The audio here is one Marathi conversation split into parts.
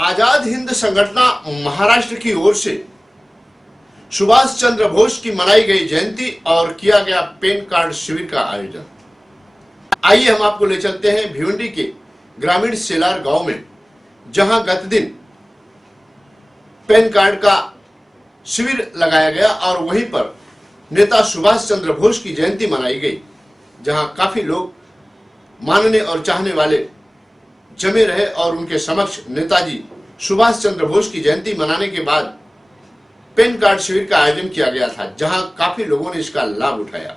आज़ाद हिंद संगठना महाराष्ट्र की ओर से सुभाष चंद्र बोस की मनाई गई जयंती और किया गया पेन कार्ड शिविर का आयोजन। आइए हम आपको ले चलते हैं भिवंडी के ग्रामीण सेलार गाँव में, जहाँ गत दिन पेन कार्ड का शिविर लगाया गया और वहीं पर नेता सुभाष चंद्र बोस की जयंती मनाई गई, जहाँ काफ़ी लोग मानने और चाहने वाले जमे रहे और उनके समक्ष नेताजी सुभाष चंद्र बोस की जयंती मनाने के बाद पेन कार्ड शिविर का आयोजन किया गया था जहां काफी लोगों ने इसका लाभ उठाया।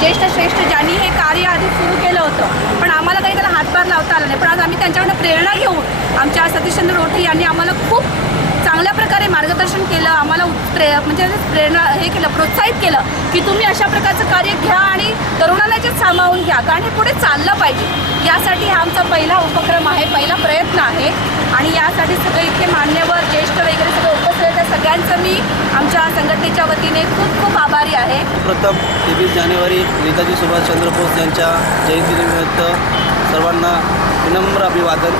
ज्येष्ठ श्रेष्ठ ज्यांनी हे कार्य आधी सुरू केलं होतं पण आम्हाला काही त्याला हातभार लावता आला नाही. पण आज आम्ही त्यांच्याकडनं प्रेरणा घेऊन आमच्या सतीशचंद्र रोठे यांनी आम्हाला खूप चांगल्या प्रकारे मार्गदर्शन केलं आम्हाला प्रे म्हणजे प्रेरणा हे केलं प्रोत्साहित केलं की तुम्ही अशा प्रकारचं कार्य घ्या आणि तरुणांना जे सामावून घ्या. कारण हे पुढे चाललं पाहिजे. यासाठी हा आमचा पहिला उपक्रम आहे पहिला प्रयत्न आहे. आणि यासाठी सगळे इतके मान्यवर ज्येष्ठ वगैरे सगळे उपस्थित त्या सगळ्यांचं मी आमच्या संघटनेच्या वतीने खूप खूप आभारी आहे. प्रथम तेवीस जानेवारी नेताजी सुभाषचंद्र बोस यांच्या जयंतीनिमित्त सर्वांना विनम्र अभिवादन.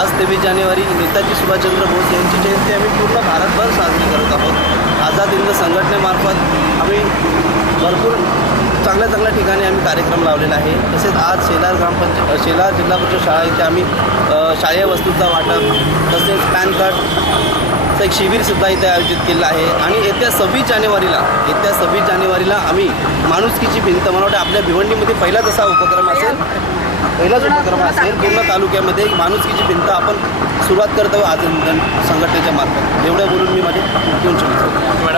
आज तेवीस जानेवारी नेताजी सुभाषचंद्र बोस यांची जयंती आम्ही पूर्ण भारतभर साजरी करत आहोत. आझाद हिंद संघटनेमार्फत आम्ही भरपूर चांगल्या चांगल्या ठिकाणी आम्ही कार्यक्रम लावलेला आहे. तसेच आज शेलार ग्रामपंचायत शेलार जिल्हा परिषद शाळा इथे आम्ही शालेय वस्तूंचा वाटप तसेच पॅन कार्डचं एक शिबिरसुद्धा इथे आयोजित केलं आहे. आणि येत्या सव्वीस जानेवारीला येत्या सव्वीस जानेवारीला आम्ही माणुसकीची भिंत मला वाटतं आपल्या भिवंडीमध्ये पहिलाच असा उपक्रम असेल पहिलाच उपक्रम असेल पूर्ण तालुक्यामध्ये माणुसकीची भिंत आपण सुरुवात करत आहोत आज संघटनेच्या मार्फत. एवढं बोलून मी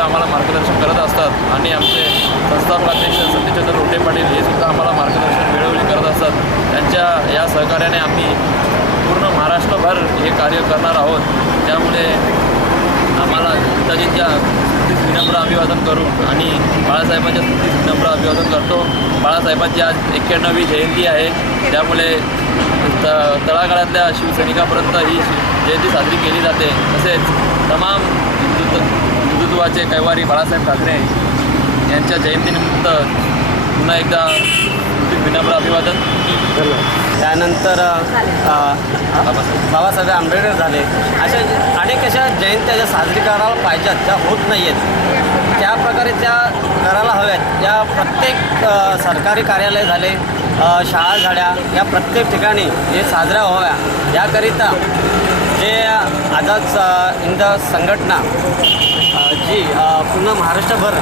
आम्हाला मार्गदर्शन करत असतात. आणि आमचे संस्थापक अध्यक्ष सत्यचंद्र रोटे पाटील हे सुद्धा आम्हाला मार्गदर्शन वेळोवेळी करत असतात. त्यांच्या या सहकार्याने आम्ही पूर्ण महाराष्ट्रभर हे कार्य करणार आहोत. त्यामुळे आम्हाला नेताजींच्या विनम्र अभिवादन करून आणि बाळासाहेबांच्या स्तुतीस विनम्र अभिवादन करतो. बाळासाहेबांची आज एक्क्याण्णवी जयंती आहे. त्यामुळे त तळागाळातल्या शिवसैनिकापर्यंत ही जयंती साजरी केली जाते. तसेच तमाम हिंदुत्व कैवारी बाळासाहेब ठाकरे यांच्या जयंतीनिमित्त पुन्हा एकदा विनम्र अभिवादन. त्यानंतर बाबासाहेब आंबेडकर झाले. अशा अनेक अशा जयंत्या ज्या साजरी करायला पाहिजेत त्या होत नाही आहेत त्या प्रकारे त्या करायला हव्यात. या प्रत्येक सरकारी कार्यालय झाले शाळा झाल्या या प्रत्येक ठिकाणी हे साजऱ्या व्हाव्या. याकरिता जे आझाद इंद संघटना जी पुन्हा पूर्ण महाराष्ट्रभर